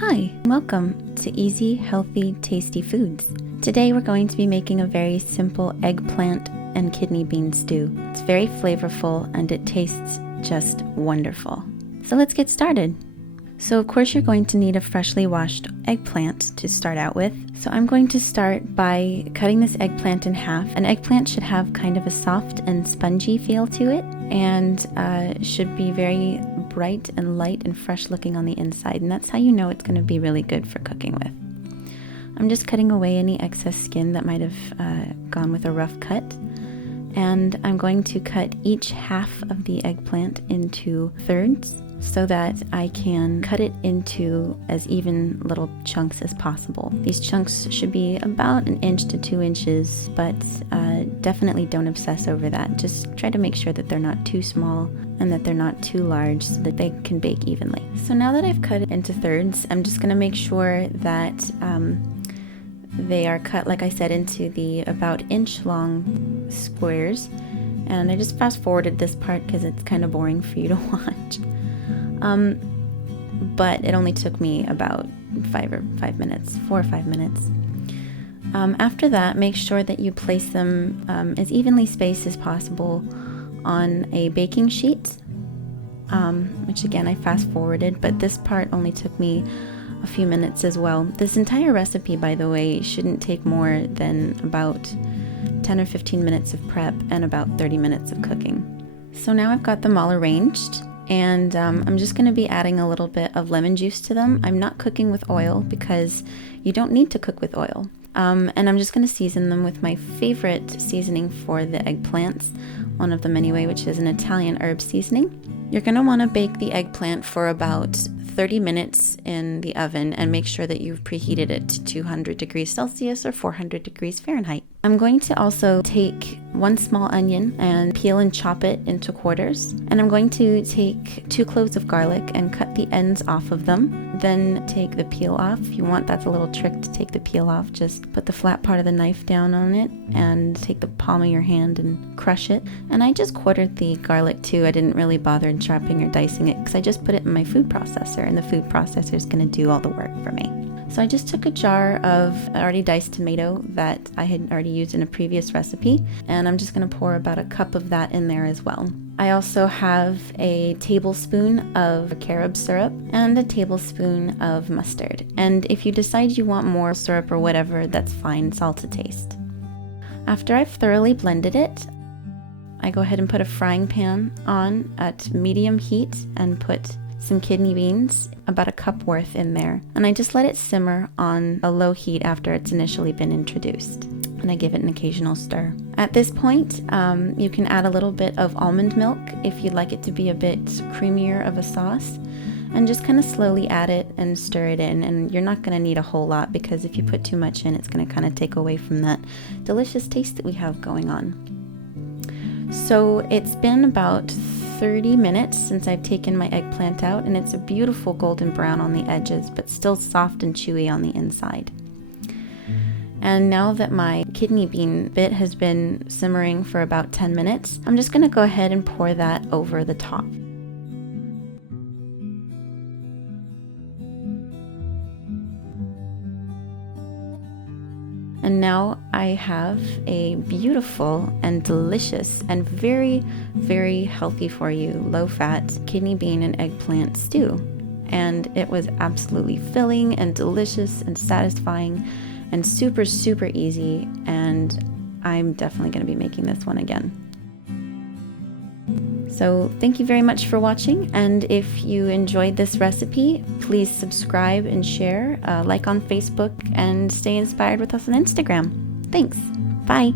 Hi, welcome to Easy, Healthy, Tasty Foods. Today we're going to be making a very simple eggplant and kidney bean stew. It's very flavorful and it tastes just wonderful. So let's get started. So of course you're going to need a freshly washed eggplant to start out with. So I'm going to start by cutting this eggplant in half. An eggplant should have kind of a soft and spongy feel to it and should be very bright and light and fresh looking on the inside, and that's how you know it's going to be really good for cooking with. I'm just cutting away any excess skin that might have gone with a rough cut, and I'm going to cut each half of the eggplant into thirds so that I can cut it into as even little chunks as possible. These chunks should be about 1 inch to 2 inches, but definitely don't obsess over that. Just try to make sure that they're not too small and that they're not too large so that they can bake evenly. So now that I've cut it into thirds, I'm just going to make sure that they are cut, like I said, into the about inch long squares. And I just fast forwarded this part because it's kind of boring for you to watch. But it only took me about 4 or 5 minutes. After that, make sure that you place them as evenly spaced as possible on a baking sheet, which again I fast forwarded, but this part only took me a few minutes as well. This entire recipe, by the way, shouldn't take more than about 10 or 15 minutes of prep and about 30 minutes of cooking. So now I've got them all arranged, and I'm just going to be adding a little bit of lemon juice to them. I'm not cooking with oil because you don't need to cook with oil. And I'm just going to season them with my favorite seasoning for the eggplants, one of them anyway, which is an Italian herb seasoning. You're going to want to bake the eggplant for about 30 minutes in the oven and make sure that you've preheated it to 200 degrees Celsius or 400 degrees Fahrenheit. I'm going to also take 1 small onion and peel and chop it into quarters. And I'm going to take 2 cloves of garlic and cut the ends off of them. Then take the peel off. If you want, that's a little trick to take the peel off. Just put the flat part of the knife down on it and take the palm of your hand and crush it. And I just quartered the garlic too. I didn't really bother chopping or dicing it because I just put it in my food processor, and the food processor is going to do all the work for me. So I just took a jar of already diced tomato that I had already used in a previous recipe, and I'm just going to pour about 1 cup of that in there as well. I also have a tablespoon of carob syrup and a tablespoon of mustard. And if you decide you want more syrup or whatever, that's fine, salt to taste. After I've thoroughly blended it, I go ahead and put a frying pan on at medium heat and put some kidney beans, about 1 cup worth in there, and I just let it simmer on a low heat after it's initially been introduced, and I give it an occasional stir. At this point, you can add a little bit of almond milk if you'd like it to be a bit creamier of a sauce, and just kind of slowly add it and stir it in. And you're not going to need a whole lot because if you put too much in, it's going to kind of take away from that delicious taste that we have going on. So it's been about 30 minutes since I've taken my eggplant out, and it's a beautiful golden brown on the edges, but still soft and chewy on the inside. And now that my kidney bean bit has been simmering for about 10 minutes, I'm just going to go ahead and pour that over the top. And now I have a beautiful and delicious and very, very healthy for you, low-fat kidney bean and eggplant stew. And it was absolutely filling and delicious and satisfying and super, super easy. And I'm definitely going to be making this one again. So thank you very much for watching, and if you enjoyed this recipe, please subscribe and share, like on Facebook, and stay inspired with us on Instagram. Thanks. Bye.